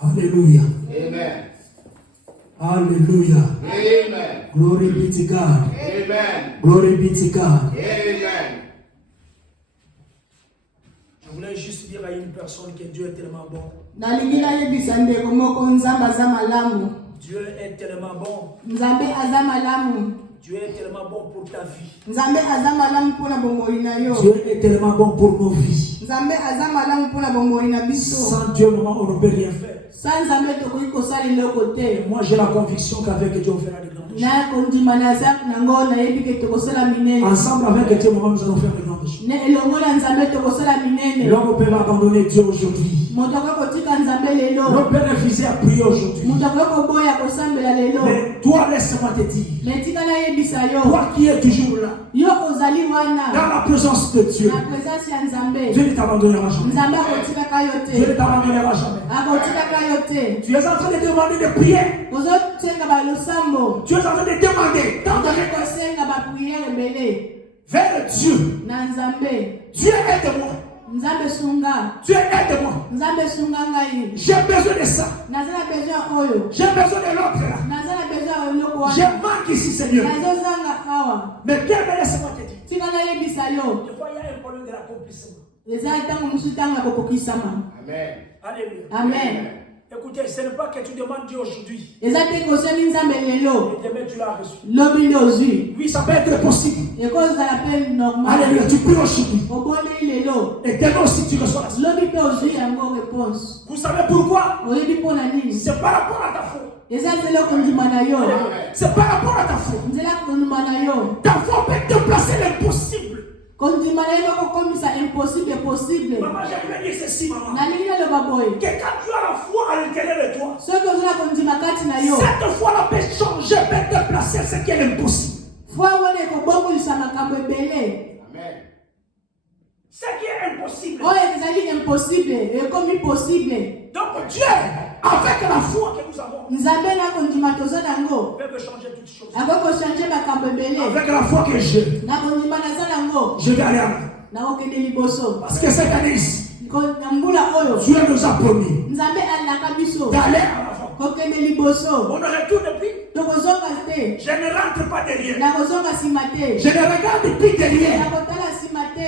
Alléluia. Amen. Alléluia. Amen. Glory be to God. Amen. Glory be to God. Amen. Je voulais juste dire à une personne que Dieu est tellement bon. Dieu est tellement bon. Dieu est tellement bon pour ta vie. Dieu est tellement bon pour nos vies. Sans Dieu, on ne peut rien faire. Et moi, j'ai la conviction qu'avec Dieu, on fera des grandes choses. Ensemble avec Dieu, nous allons faire des grandes choses. L'homme peut abandonner Dieu aujourd'hui. L'homme peut refuser à prier aujourd'hui. Mais toi, laisse-moi te dire. Toi qui es toujours là, dans la présence de Dieu, Dieu ne t'abandonnera jamais. Dieu ne t'abandonnera jamais. Tu es en train de demander de prier. Tu es en train de demander vers Dieu. Dieu aide-moi. Dieu aide-moi. J'ai besoin de ça. J'ai besoin de l'autre là. J'ai manque ici, Seigneur. Mais bien me laisse-moi te dire. Des fois, il y a un problème de l'accomplissement. Amen. Alléluia. Amen. Écoutez, ce n'est pas que tu demandes Dieu aujourd'hui. Et demain tu l'as reçu. Oui, ça peut être possible. Alléluia, tu pries aujourd'hui. Et demain aussi tu reçois la réponse. Vous savez pourquoi? C'est par rapport à ta foi. C'est par rapport à ta foi. Ta foi peut te placer l'impossible. Maman, j'aimerais dire ceci, maman. Que quand tu as la foi à l'intérieur de toi, cette foi-là peut changer, peut te placer ce qui est impossible. Amen. Ce qui est impossible. Donc Dieu, avec la foi que nous avons, peut changer toutes choses. Avec la foi que j'ai, je vais aller en avant. Parce que cette année ici, Dieu nous a promis d'aller en avant. On ne retourne plus. Je ne rentre pas derrière. Je ne regarde plus derrière.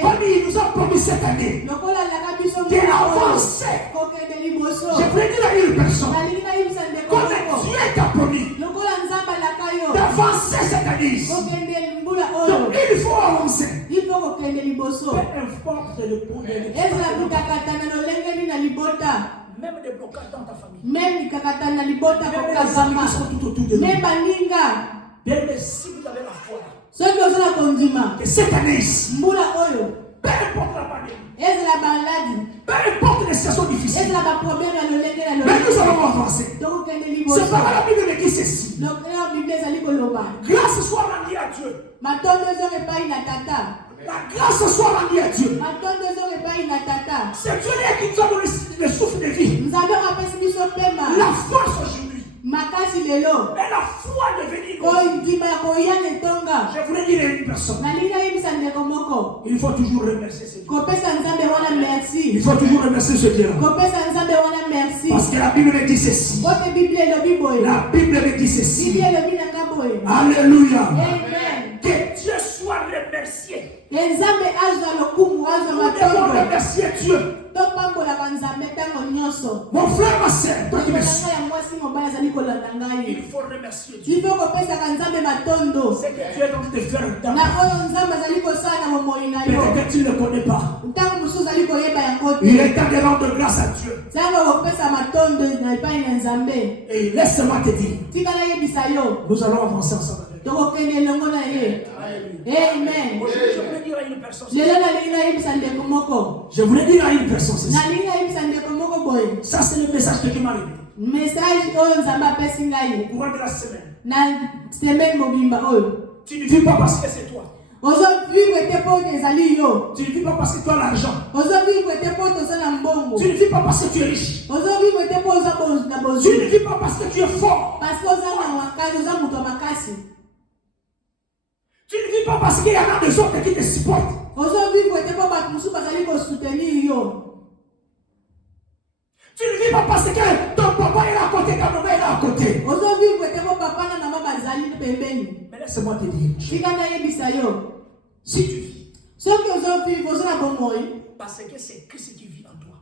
Comme il nous a promis cette année d'avancer. Je voulais dire à une personne, comme Dieu t'a promis d'avancer cette année ici. Donc il faut avancer. Peu importe le point de même des blocages dans ta famille. Même les amis qui sont tout autour de nous. Bien, mais si vous avez la foi, que cette année ici, peu importe la maladie, peu importe les situations difficiles, mais nous allons avancer. C'est pas la Bible qui dit ceci. Grâce soit rendue à Dieu. La grâce soit rendue à Dieu. C'est Dieu qui nous a donné le souffle de vie. La force aujourd'hui. Et la foi de venir. Je voulais dire à une personne. Il faut toujours remercier ce Dieu. Il faut toujours remercier ce Dieu. Parce que la Bible me dit ceci. La Bible me dit ceci. Alléluia. Que Dieu soit remercié. Nous devons remercier Dieu. Mon frère, ma soeur, toi qui me suis, il faut remercier Dieu. C'est que Dieu est en train de faire dans ta vie. Peut-être que tu ne le connais pas. Il est temps de rendre grâce à Dieu. Et laisse-moi te dire, nous allons avancer ensemble. Amen. Je voulais dire à une personne. Je voulais dire à une personne. Ça, c'est le message que tu m'as donné. Au courant de la semaine. Tu ne vis pas parce que c'est toi. Tu ne vis pas parce que tu as l'argent. Tu ne vis pas parce que tu es riche. Tu ne vis pas parce que tu es fort. Tu ne vis pas parce qu'il y en a des autres qui te supportent. Tu ne vis pas parce que ton côté. Mais laisse-moi te dire. Si tu vis, parce que c'est Christ qui vit en toi.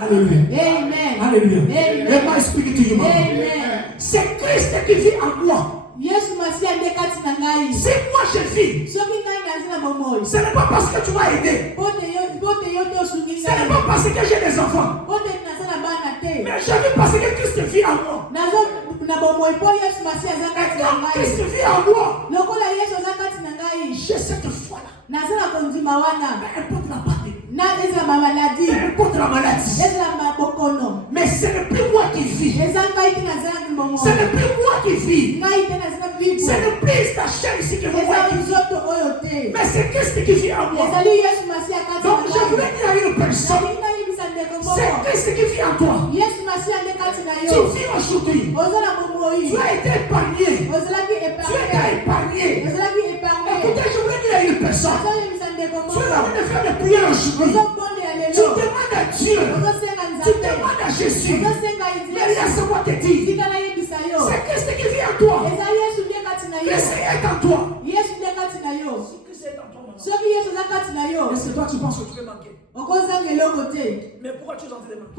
Alléluia. Amen. Alléluia. Amen. Let me speak to you. Amen. C'est Christ qui vit en moi. Si moi je vis, ce n'est pas parce que tu m'as aidé. Ce n'est pas parce que j'ai des enfants. Mais je vis parce que Christ vit en moi. Et quand Christ vit en moi, j'ai cette foi-là. Peu importe la maladie. Peu importe la maladie. Mais ce n'est plus moi qui vis. Ce n'est plus moi qui vis. Ce n'est plus ta chair ici qui vit. Mais c'est Christ qui vit en moi. Donc je voulais dire à une personne, c'est Christ qui vit en toi. Tu vis aujourd'hui. Tu as été épargné. Tu as été épargné. Écoutez, je voulais dire à une personne, tu es en train de faire des prières aujourd'hui. Tu demandes à Dieu. Tu demandes à Jésus. Mais laisse-moi te dire, c'est Christ qui vit en toi. Christ est en toi. Si Christ est en toi, maman. Et c'est toi tu penses que tu veux manquer. Mais pourquoi tu es en train de manquer?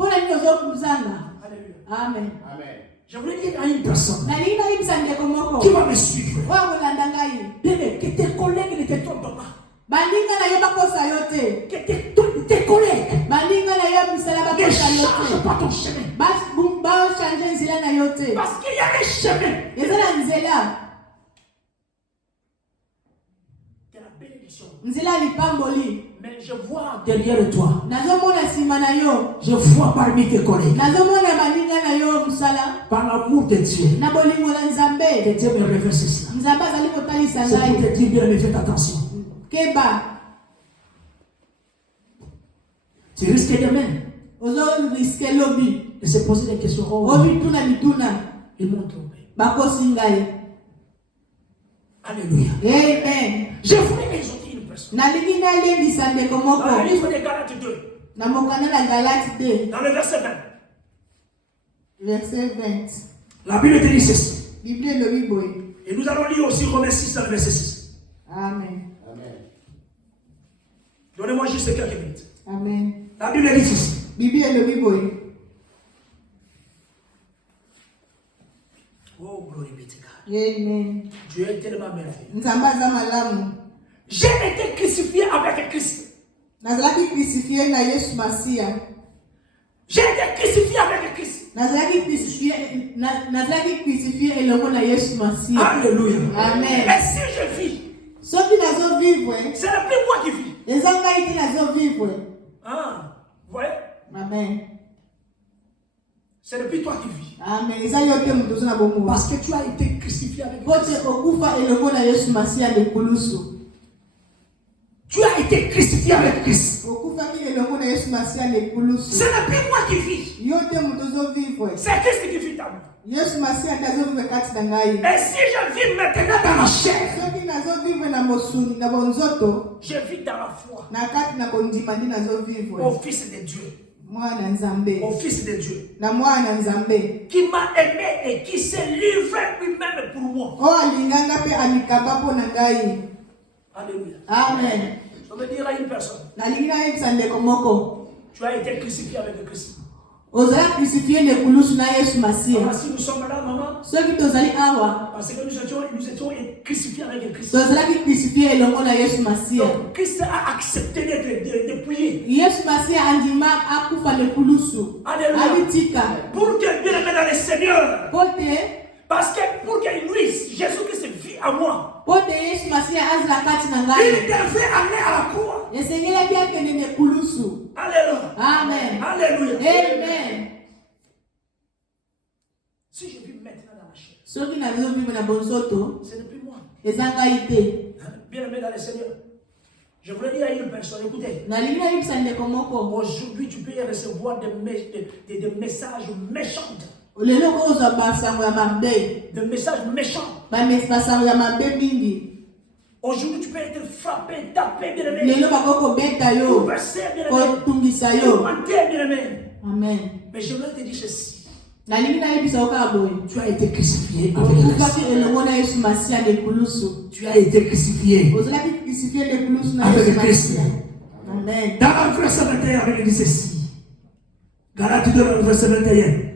Alléluia. Amen. Amen. Je voulais dire à une personne qui va me suivre. Que tes collègues ne te trompent pas. Que tes collègues ne changent pas ton chemin. Parce qu'il y a un chemin de la bénédiction. Mais je vois derrière toi. Je vois parmi tes collègues. Par l'amour de Dieu. Que Dieu me reverse cela. C'est pour te dire, bien, mais faites attention. Tu risques demain de se poser des questions. Ils m'ont trompé. Alléluia. Amen. Je voulais exhorter une personne. Dans le livre de Galates 2. Dans le verset 20. Verset 20. La Bible te dit ceci. Et nous allons lire aussi Romains 6 dans le verset 6. Amen. Amen. Donnez-moi juste quelques minutes. Amen. La Bible dit ceci. Oh, glory be to God. Amen. Dieu est tellement merveilleux. J'ai été crucifié avec Christ. J'ai été crucifié avec Christ. Alléluia. Amen. Et si je vis, ce n'est plus moi qui vis. Ah, vous voyez? Amen. Ce n'est plus toi qui vis. Amen. Parce que tu as été crucifié avec Christ. Tu as été crucifié avec Christ. Ce n'est plus moi qui vis. C'est Christ qui vit en moi. Et si je vis maintenant dans la chair, je vis dans la foi au Fils de Dieu. Au Fils de Dieu qui m'a aimé et qui s'est livré lui-même pour moi. Alléluia. Amen. Je veux dire à une personne, tu as été crucifié avec Christ. Si nous sommes là, maman, parce que nous étions crucifiés avec Christ. Donc Christ a accepté de prier. Alléluia. Pour que bien aimé dans le Seigneur. Parce que pour que lui, Jésus-Christ vit à moi, il devrait aller à la croix. Alléluia. Amen. Alléluia. Amen. Si je vis maintenant dans ma chair, Ce n'est plus moi. Bien aimé dans le Seigneur. Je voulais dire à une personne, écoutez. Aujourd'hui, tu peux recevoir des messages méchants. Des messages méchants. Aujourd'hui, tu peux être frappé, tapé, bien aimé. Amen. Mais je voulais te dire ceci. Tu as été crucifié avec Christ. Tu as été crucifié avec Christ. Amen. Dans le verset 21, il dit ceci. Galates 2, le verset 21.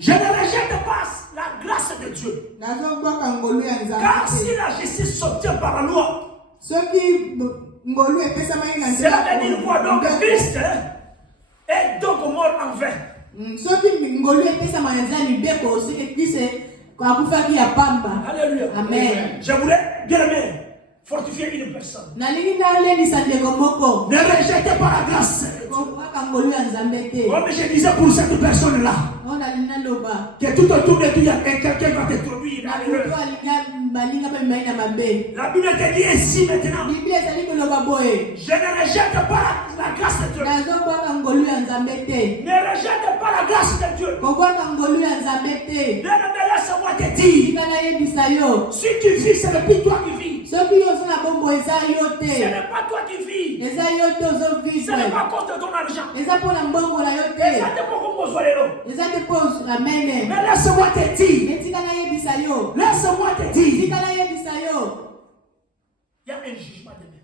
Je ne rejette pas la grâce de Dieu. Car si la justice s'obtient par la loi, cela veut dire quoi? Donc Christ est donc mort en vain. Alléluia. Amen. Je voulais bien aimer fortifier une personne. Ne rejetez pas la grâce. Comme je disais pour cette personne-là, que tout autour de toi, il y a quelqu'un qui va te trouver. La Bible te dit ici maintenant. Je ne rejette pas la grâce de Dieu. Ne rejette pas la grâce de Dieu. Laisse-moi te dire. Si tu vis, ce n'est plus toi qui vis. Ce n'est pas toi qui vis. Ce n'est pas à cause de ton argent. Mais laisse-moi te dire. Laisse-moi te dire. Il y a un jugement demain.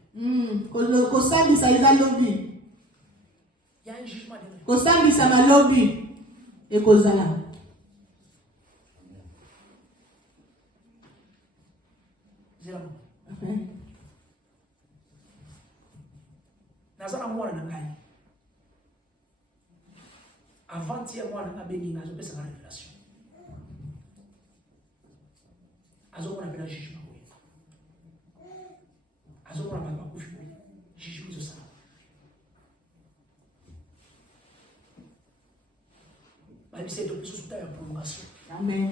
Il y a un jugement demain. Avant-hier, moi, je suis en révélation. Je suis en jugement. Je suis en jugement de ça. C'est de plus sous ta prolongation. Amen.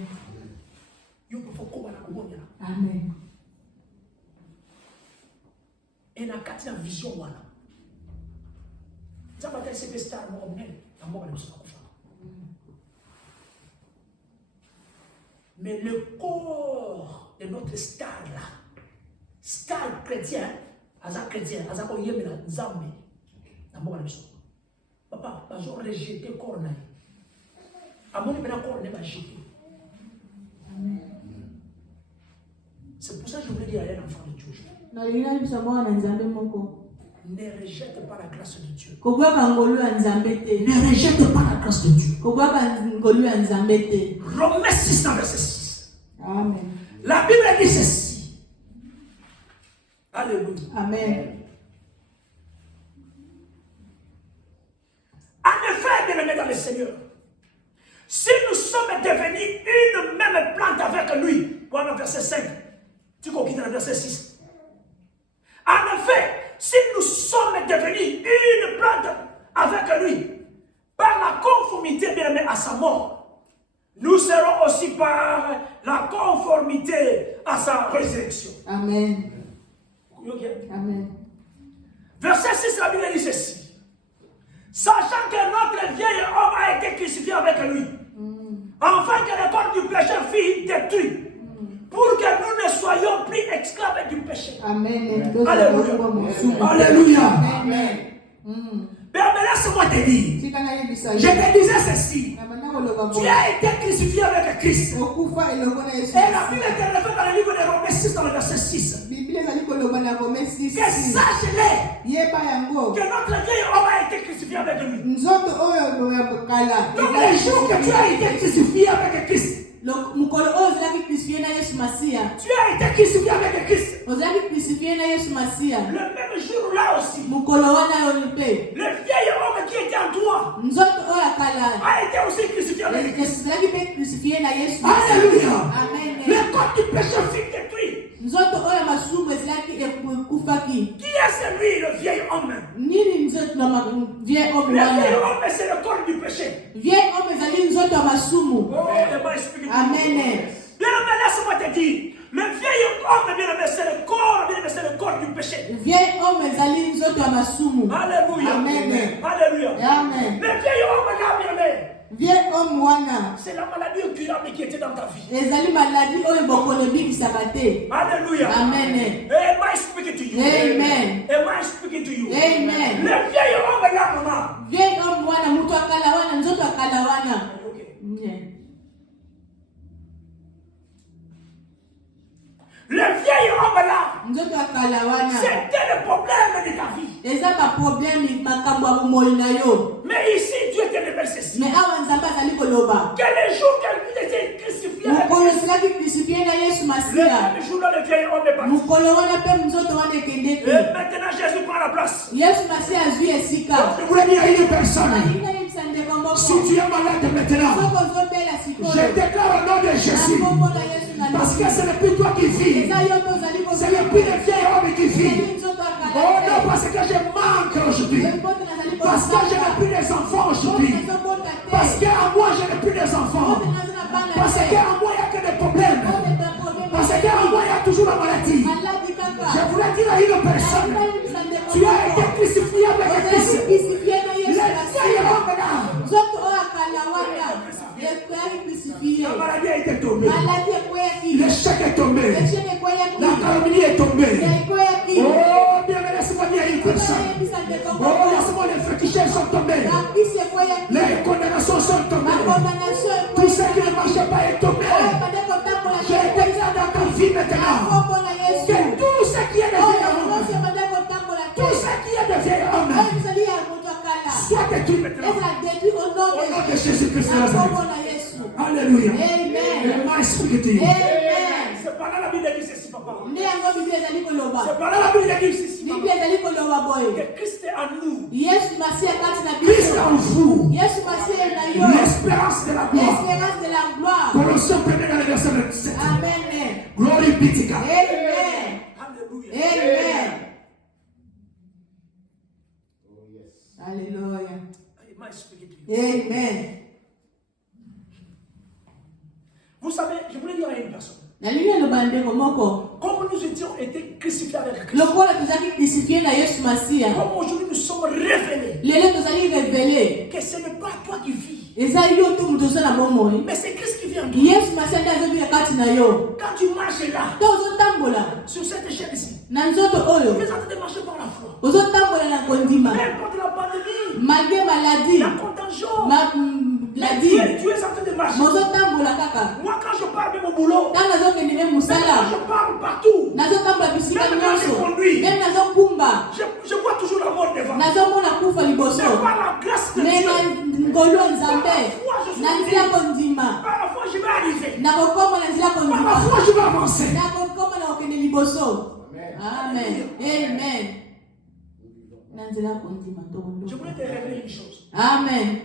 Amen. Et na kati na vision wana. Nzamba ta sepe star mo omnel, na mo kana kufa. Mais le corps de notre star là, star chrétien, aza ko yemela nzambe. Na mo kana kufa. Papa, bazo rejeter corps na. Amoni pena corps ne ba jeter. C'est pour ça que je voulais dire à un enfant de Dieu. Ne rejette pas la grâce de Dieu. Ne rejette pas la grâce de Dieu. Romains 6, verset 6. Amen. La Bible dit ceci. Alléluia. Amen. En effet, bien-aimés dans le Seigneur, si nous sommes devenus une même plante avec lui, voilà le verset 5, tu continues dans le verset 6. En effet, si nous sommes devenus une plante avec lui, par la conformité bien-aimé à sa mort, nous serons aussi par la conformité à sa résurrection. Amen. Okay? Amen. Verset 6, la Bible dit ceci. Sachant que notre vieil homme a été crucifié avec lui, afin que le corps du péché fût détruit, pour que nous ne soyons plus esclaves du péché. Amen. Alléluia. Alléluia. Amen. Mais laisse-moi te dire, je te disais ceci. Tu as été crucifié avec Christ. Et la Bible te révèle dans le livre de Romains 6, dans le verset 6. Que sache-le que notre vieil homme a été crucifié avec lui. Donc les jours que tu as été crucifié avec Christ, tu as été crucifié avec Christ. Le même jour là aussi, le vieil homme qui était en toi a été aussi crucifié avec Christ. Alléluia. Le corps du péché fut détruit. Qui est celui, le vieil homme? Le vieil homme, c'est le corps du péché. Amen. Bien, laisse-moi te dire, le vieil homme, bien, c'est le corps du péché. Alléluia. Amen. Alléluia. Amen. Le vieil homme là, bien, c'est la maladie incurable qui était dans ta vie. Alléluia. Amen. Am I speaking to you? Amen. Am I speaking to you? Amen. Le vieil homme là, maman. Vieil homme wana, mtu akala wana, nzoto akala wana. Okay. Le vieil homme là, c'était le problème de ta vie. Mais ici, Dieu te révèle ceci. Que les jours qu'il était crucifié, le même jour là, le vieil homme est parti. Et maintenant, Jésus prend la place. Je vous l'ai dit à une personne. Si tu es malade maintenant, Je déclare au nom de Jésus. Parce que ce n'est plus toi qui vis. C'est le plus le vieil homme qui vit. Oh non, parce que je manque aujourd'hui. Parce que je n'ai plus des enfants aujourd'hui. Parce qu'à moi, je n'ai plus des enfants. Parce qu'à moi, il n'y a que des problèmes. Parce qu'à moi, il y a toujours la maladie. Je voulais dire à une personne, tu as été crucifié avec Christ. Le vieil homme là. La maladie a été tombée. L'échec est tombé. La calomnie est tombée. Oh, bien, laisse-moi dire à une personne. Oh, laisse-moi, les féticheurs sont tombés. Les condamnations sont tombées. Tout ce qui ne marchait pas est tombé. Je déclare dans ta vie maintenant que tout ce qui est de vieil homme, tout ce qui est de vieil homme, soit détruit maintenant. Au nom de Jésus-Christ. Alléluia. Amen. C'est pas là la Bible dit ceci, papa. C'est pas là la Bible dit ceci, papa. Que Christ est en nous. Christ est en vous. L'espérance de la gloire. Colossiens 1 dans le verset 27. Amen. Glory be to God. Amen. Alléluia. Amen. Alléluia. Amen. Amen. Vous savez, je voulais dire à une personne. Comme nous étions été crucifiés avec Christ. Comme aujourd'hui nous sommes révélés. Que ce n'est pas toi qui vis. Mais c'est Christ qui vient en toi. Quand tu marches là, sur cette chaîne ici, tu es en train de marcher par la foi. N'importe la pandémie, malgré maladie, la contagion, tu es en train de marcher. Moi quand je parle de mon boulot, quand je parle partout, même quand je conduis, je vois toujours la mort devant. Mais par la grâce de Dieu, par la foi je vais arriver. Par la foi je vais avancer. Amen. Amen. Je voulais te révéler une chose. Amen.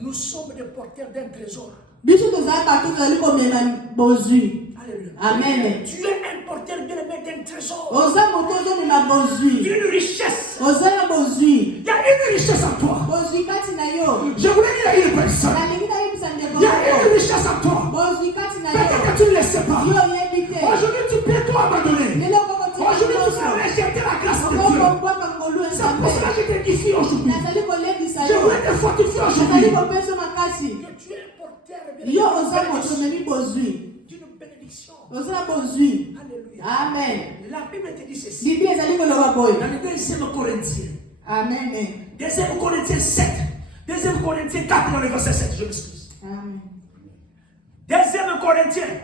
Nous sommes des porteurs d'un trésor. Amen. Tu es un porteur bien-aimé d'un trésor. D'une richesse. Il y a une richesse en toi. Je voulais dire à une personne. Il y a une richesse en toi. Peut-être que tu ne le sais pas. Aujourd'hui tu peux tout abandonner. Aujourd'hui tu peux rejeter la grâce de Dieu. C'est pour cela que je te dis aujourd'hui. Je voulais te fortifier aujourd'hui. Que tu es un porteur d'une bénédiction. Alléluia. Amen. La Bible te dit ceci. Dans le 2 Corinthiens. Amen. 2 Corinthiens 7. 2 Corinthiens 4 dans le verset 7. Je m'excuse. Amen. 2 Corinthiens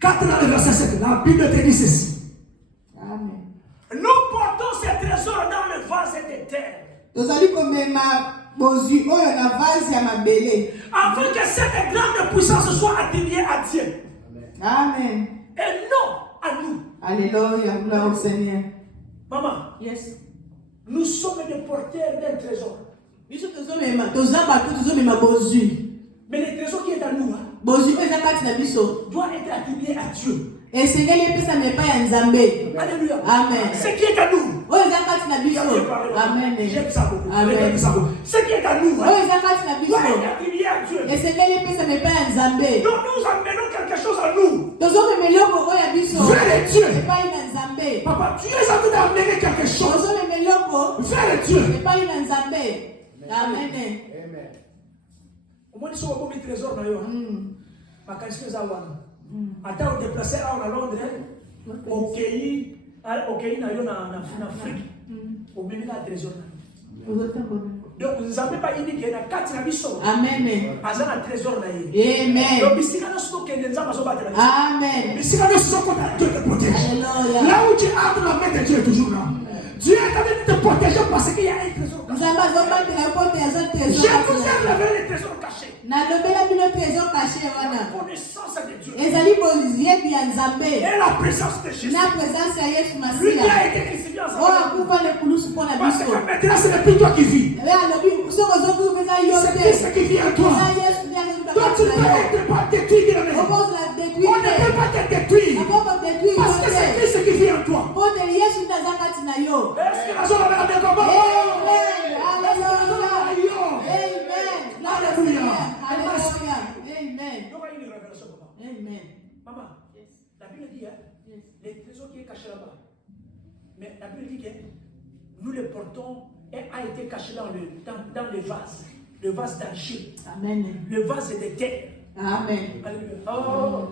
4 dans le verset 7. La Bible te dit ceci. Amen. Nous portons ces trésors dans le vase des terres. Afin que cette grande puissance soit attribuée à Dieu. Amen. Et non à nous. Alléluia. Gloire au Seigneur. Maman. Yes. Nous sommes des porteurs d'un trésor. Mais le trésor qui est à nous doit être attribué à Dieu. Alléluia. Amen. Ce qui est à nous. Amen. J'aime ça beaucoup. Amen. Ce qui est à nous doit être attribué à Dieu. Donc nous amenons quelque chose à nous. Vers Dieu. Papa, tu es en train d'amener quelque chose vers Dieu. Amen. Au moins, ils sont au bon trésor. Ma question est à moi. Attends, on déplacer là, on a Londres, au pays, en Afrique, au même trésor. Donc vous ne savez pas il dit qu'il y a 4 nabiso. Amen. Azana trésor na ye. Amen. Donc bisika no soko kende nzamba so batela. Amen. Bisika no soko na Dieu te protège. Alléluia. Là où tu as la main de Dieu est toujours là. Dieu est en train de te protéger parce qu'il y a un trésor. Nous avons besoin de la porte des autres trésors. Je vous ai révélé les trésors cachés. Na lobela bino trésor caché wana. La connaissance de Dieu. Ezali bozie bia nzambe. Et la présence de Jésus. Na présence ya Yesu Lui qui Masia. a été crucifié ensemble. Oh akufa le kulusu pona Parce biso. que maintenant ce n'est plus toi qui vis. Ebe alobi soko zoku pesa yote. C'est Christ qui vit en toi. Na Yesu bia nzambe. Donc tu ne peux être pas détruit de la maison. On va la détruire. On ne peut pas te détruire. On va détruire. Parce que c'est Christ qui vit en toi. Pone Yesu ndazakati na yo. Est-ce que la zone a bien comment? Amen. Alléluia. Amen. Alléluia. Alléluia. Amen. Il y aura une révélation, papa. Amen. Maman, la Bible dit, les trésors qui est caché là-bas. Mais la Bible dit que nous les portons et a été caché dans le vase d'argile. Amen. Le vase de terre. Amen. Alléluia. Oh,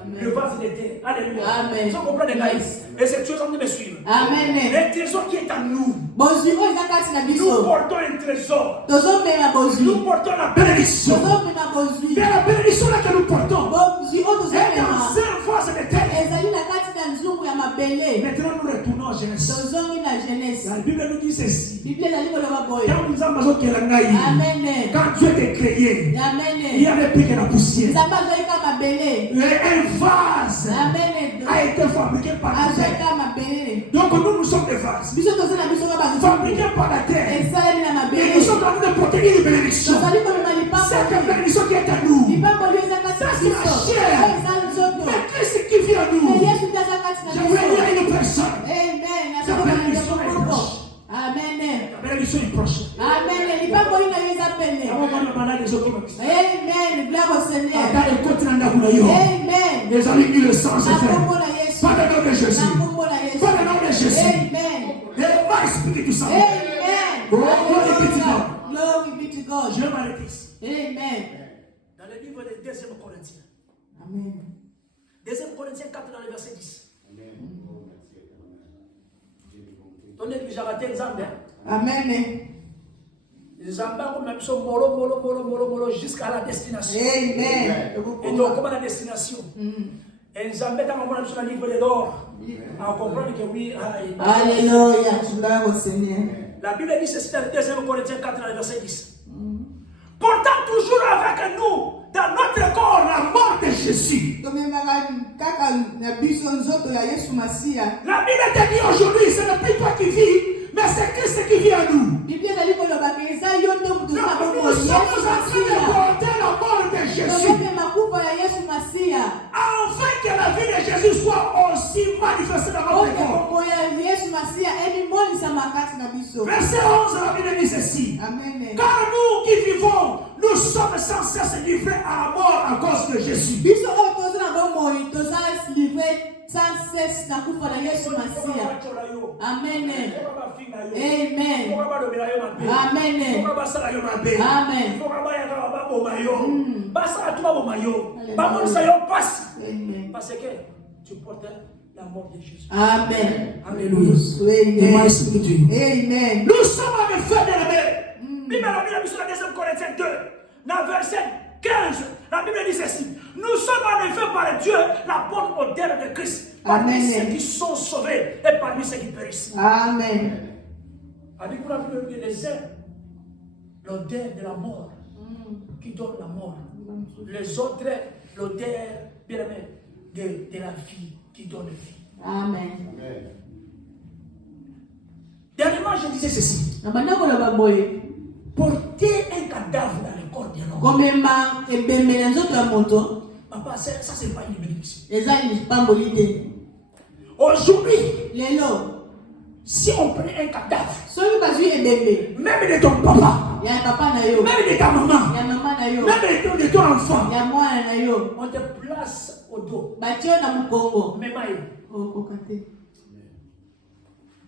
Amen. le vase de terre. Alléluia. Amen. Vous comprenez, guys? Et c'est Dieu qui me suivre. Amen. Le trésor qui est en nous. Bozu o izakati na Nous biso. portons un trésor. Tozo mema bozu. Nous portons la bénédiction. Tozo mema bozu. Mais la bénédiction là que nous portons Bozu o tozo est mema. dans un vase de terre. Ezali na kati na nzungu ya mabele. Maintenant nous retournons à Genèse. Tozongi na Genèse. La Bible nous dit ceci. Bible ezali koloba boye. Quand nous avons besoin de la Amen. quand Dieu t'a créé, il Amen. y avait plus que la poussière. Nzambe azoyika mabele. Un vase Amen. a été fabriqué par la terre. Azoyika mabele. Donc nous sommes des vases Biso tozo na biso ka ba fabriqués par la terre. esalemi na Et mabele. nous sommes en train de porter une bénédiction. Tozali koloma lipambo. Cette bénédiction qui est à nous. Lipambo lio ezakati na Ça, c'est la biso. chair. Ezali nzoto. Mais Christ qui vit en Mais nous. Yesu ndazakati na Je voulais biso. dire à une personne. Amen. Sa bénédiction est Amen. proche. Amen. La bénédiction est proche. Amen. Lipambo lio na yeza pene. Amen. Amen. Gloire au Seigneur. Amen. Les amis, le sang se Na fait. kombo na Yesu. Pas le nom de Jésus. Na kombo na Yesu. Pas le nom de Jésus. Amen. Et va expliquer tout ça. Amen. Oh, glory be to God. Glory be to God. Je m'arrête ici. Amen. Dans le livre de 2 Corinthiens. Amen. 2 Corinthiens 4 dans le verset 10. Ton est déjà raté Nzambe. Amen. Nzambe comme même son molo jusqu'à la destination. Amen. Et donc comment la destination? Et Nzambe quand on a sur le livre de l'or, on comprend que oui. Alléluia. Gloire au Seigneur. La Bible dit ceci dans 2 Corinthiens 4 dans le verset 10. Portant toujours avec nous dans notre corps la mort de Jésus. La Bible te dit aujourd'hui, ce n'est plus toi qui vis, mais c'est Christ qui vit en nous. Nous sommes en train de porter la mort de Jésus. Afin que la vie de Jésus soit aussi manifestée dans notre corps. Verset 11, la Bible dit ceci. Car nous qui vivons, nous sommes sans cesse livrés à la mort à cause de Jésus. Sans cesse na kufa na Yesu Masia. Amen. Amen. Amen. Amen. Parce que tu portes la mort de Jésus. Amen. Alléluia. Amen. Nous sommes en effet de la mer. Bible la Bible sur la 2 Corinthiens 2, dans verset 15, la Bible dit ceci. Nous sommes en effet par Dieu la bonne odeur de Christ. Parmi ceux qui sont sauvés et parmi ceux qui périssent. Amen. Avec vous la Bible dit les uns, l'odeur de la mort qui donne la mort. Les autres, l'odeur bien aimé de la vie qui donne vie. Amen. Dernièrement, je disais ceci. Porter un cadavre dans le corps d'un homme. Papa, ça c'est pas une bénédiction. Aujourd'hui, si on prenait un cadavre, même de ton papa, même de ta maman, même de ton enfant, on te place au dos. Même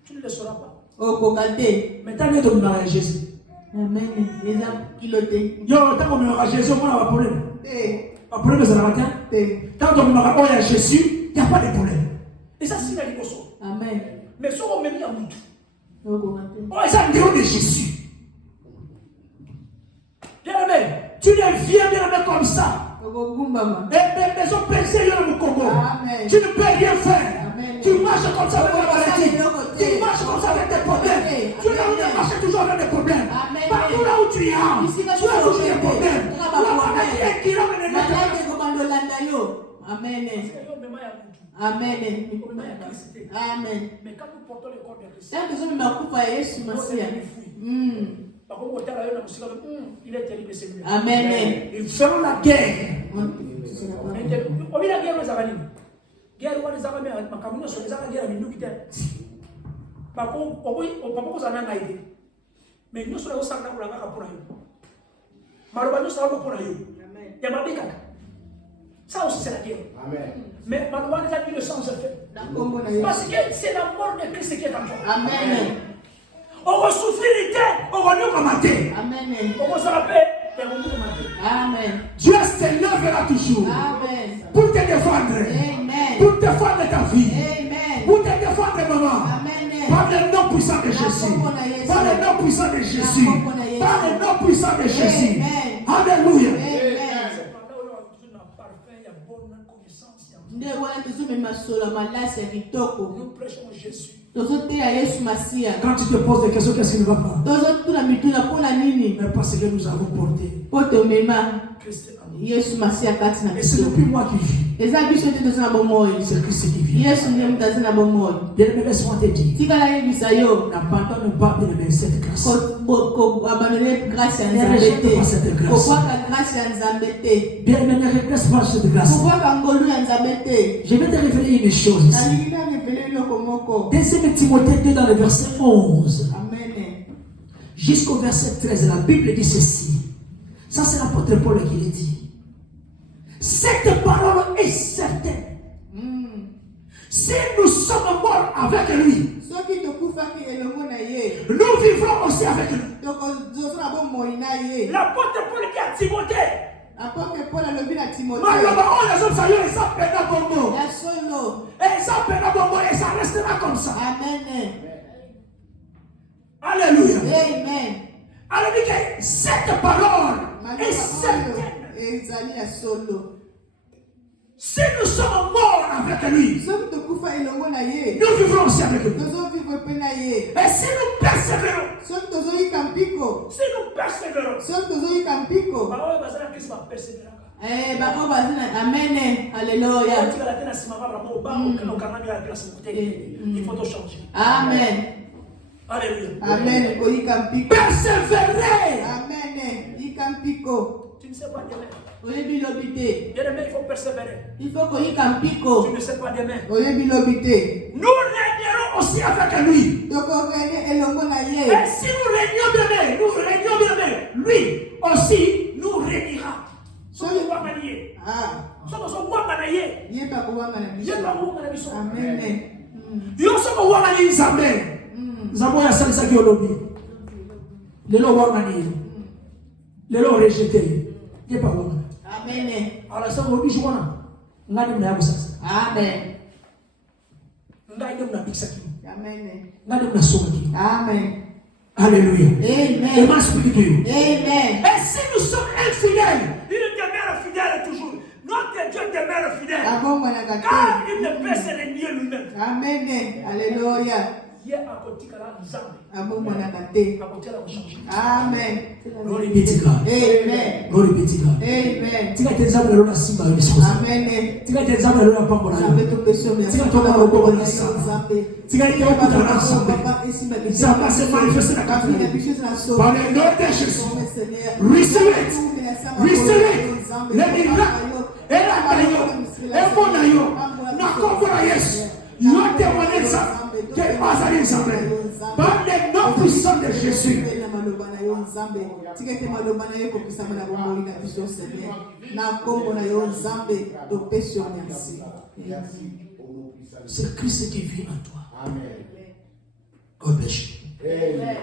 tu ne le sauras pas. Mais tant que tu me Jésus. Amen. Yo, tant qu'on me Jésus, on a un problème. Un problème, c'est la matin. Tant qu'on me Jésus, il n'y a pas de problème. Et ça, c'est la licorne. Amen. Mais si on me met à bout, Oh, ça me de Jésus. Tu deviens bien comme ça. Et les autres pensées au Congo. Tu ne peux rien faire. Tu marches comme ça avec la maladie. Tu marches comme ça avec des problèmes. Tu marches toujours avec des problèmes. Partout là où tu es, tu as toujours des problèmes. Amen. Amen. Amen. Mais quand nous portons le corps de Christ, il est terrible, Seigneur. Amen. Ils feront la guerre. On vit la guerre aux Arabies. Guerre aux Arabies, ma caméra sur les Arabies, ils nous quittent. Par contre, on peut pas en aider. Mais nous sommes au centre pour la guerre pour eux. Malheureusement, nous sommes pour eux. Il y a ma bécane. Ça aussi, c'est la guerre. Amen. Mais malheureusement, les amis, le sang se fait. Parce que c'est la mort de Christ qui est en toi. Amen. On va souffrir l'été, on va nous commander. Amen. On va se rappeler, et on va nous commander. Amen. Dieu se lèvera toujours. Amen. Pour te défendre. Amen. Pour défendre ta vie. Amen. Pour te défendre, maman. Amen. Par le nom puissant de Jésus. Par le nom puissant de Jésus. Par le nom puissant de Jésus. Alléluia. Nous prêchons Jésus. Quand tu te poses des questions, qu'est-ce qui ne va pas? Mais parce que nous avons porté Christ en nous. Et c'est depuis moi qui vis. C'est Christ qui vit. Bien-aimé, laisse-moi te dire. N'abandonne pas, bien-aimé, cette grâce. Ne rejette pas cette grâce. Bien-aimé, ne regrette pas cette grâce. Je vais te révéler une chose ici. 2 Timothée 2 dans le verset 11 jusqu'au verset 13, la Bible dit ceci. Ça, c'est l'apôtre Paul qui le dit. Cette parole est certaine. Si nous sommes morts avec lui, nous vivrons aussi avec lui. L'apôtre Paul dit à Timothée. Et ça restera comme ça. Amen. Alléluia. Amen. Alors dit que cette parole est certaine. Si nous sommes morts avec lui, nous vivrons aussi avec lui. Et si nous persévérons, Amen. Alléluia. Il faut tout changer. Amen. Alléluia. Amen. Persévérer. Amen. Tu ne sais pas demain. Bien-aimé, il faut persévérer. Il faut que tu ne sais pas demain. Nous régnerons aussi avec lui. Et si nous régnons bien, lui aussi nous régnera. Amen. Alors ça vous dit ngani mna sasa. Amen. Ngani mna bixaki. Amen. Ngani mna somaki. Amen. Alléluia. Amen. Et ma spirituel. Amen. Et si nous sommes infidèles, il demeure fidèle toujours. Notre Dieu demeure fidèle. Car il ne peut se renier lui-même. Amen. Alléluia. Amen. Glory be to God. Amen. Glory be to God. Amen. Tika tezama leo na simba yule siku. Amen. Tika tezama leo na pambo na. Tika toka robo na simba. Tika ite okuta na simba. Simba se manifeste na kafu. Par le nom de Jésus. Receive it. Receive it. Let it rock. Era kayo. Ebo na yo. Na kombo na Yesu. Yote mwanesa. Que passe les Amen. Par le nom puissant de Jésus. C'est Christ qui vit en toi. Amen. God bless you. Amen.